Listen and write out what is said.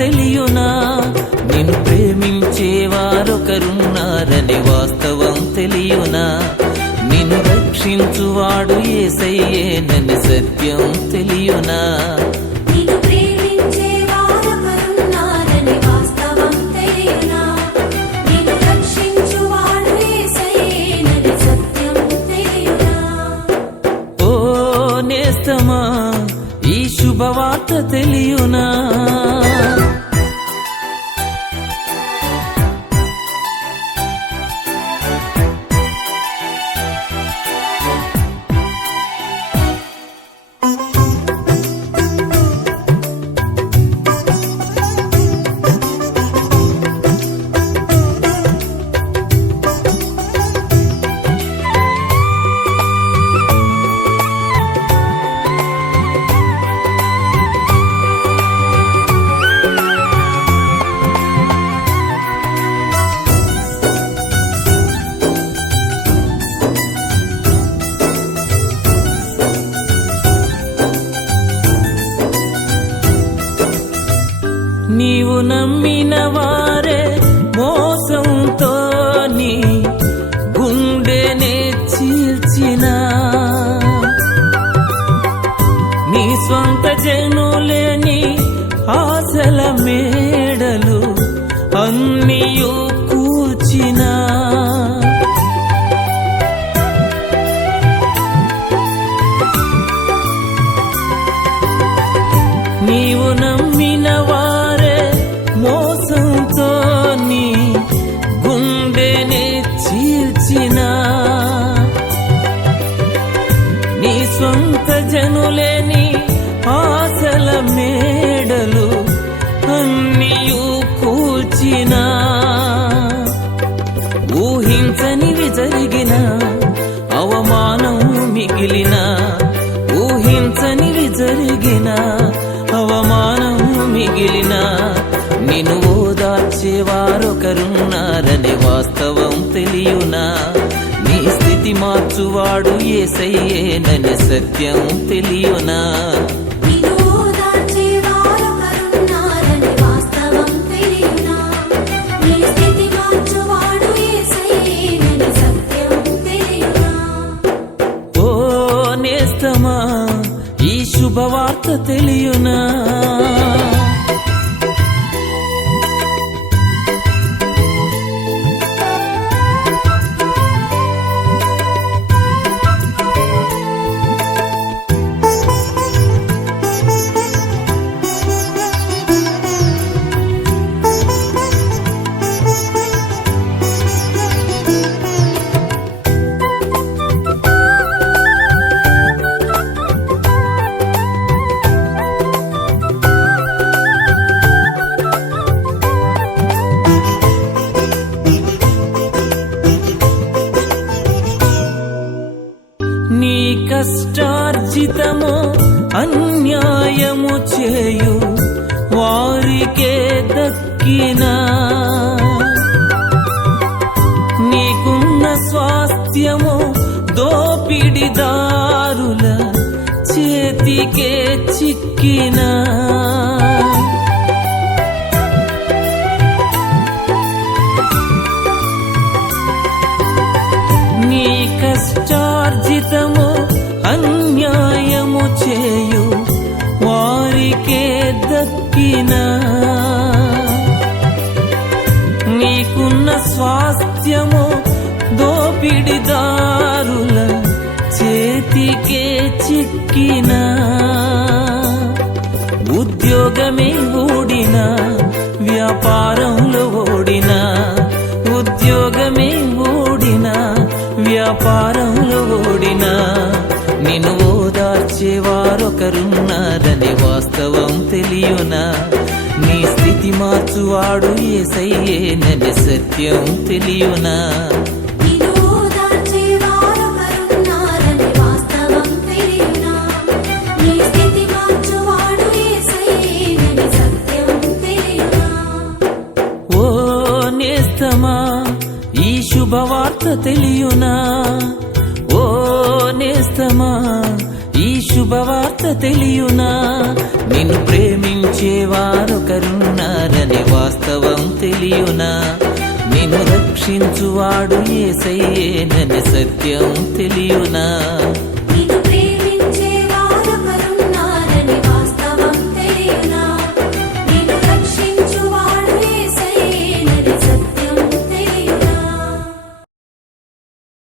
తెలియునా? నిన్ను ప్రేమించేవారొకరున్నారని వాస్తవం తెలియునా? నిన్ను రక్షించువాడు యేసయ్యేనని సత్యం తెలియునా? ఈ శుభవార్త తెలియునా? నీవు నమ్మిన వారే మోసంతో నీ గుండెనే చీల్చినా, నీ స్వంత జనులేని ఆశల మేడలు అన్నియు కూర్చినా, నీవు నమ్మిన వారే మోసంతో నీ గుండెనే చీల్చినా, నీ స్వంత జనులేని ఆశల మేడలు అన్నియు కూల్చినా, ఊహించనివి జరిగిన అవమానం మిగిలిన, ఊహించనివి జరిగిన అవమానం మిగిలిన, నిన్ను ఓదార్చేవారొకరున్నారని వాస్తవం తెలియునా? నీ స్థితి మార్చువాడు యేసయ్యేనని సత్యం తెలియునా? ఓ నేస్తమా, ఈ శుభవార్త తెలియునా? నీ కష్టార్జితము అన్యాయము చేయు వారికే దక్కినా, నీకున్న స్వాస్థ్యము దోపిడిదారుల చేతికే చిక్కినా, నీ కష్టార్జితము అన్యాయము చేయు వారికే దక్కినా, నీకున్న స్వాస్థ్యము దోపిడిదారుల చేతికే చిక్కినా, ఉద్యోగమే ఓడినా, వ్యాపారంలో ఓడినా, ఉద్యోగమే ఓడినా, వ్యాపారంలో ఓడినా, నిన్ను ఓదార్చేవారొకరున్నారని వాస్తవం తెలియునా? నీ స్థితి మార్చువాడు యేసయ్యేనని సత్యం తెలియునా? ఓ నేస్తమా, ఈ శుభవార్త తెలియునా? ఓ నేస్తమా, ఈ శుభవార్త తెలియునా నిన్ను ప్రేమించే వారొకరున్నారనే వాస్తవం తెలియునా నిన్ను రక్షించువాడు యేసయ్యేననే సత్యం తెలియునా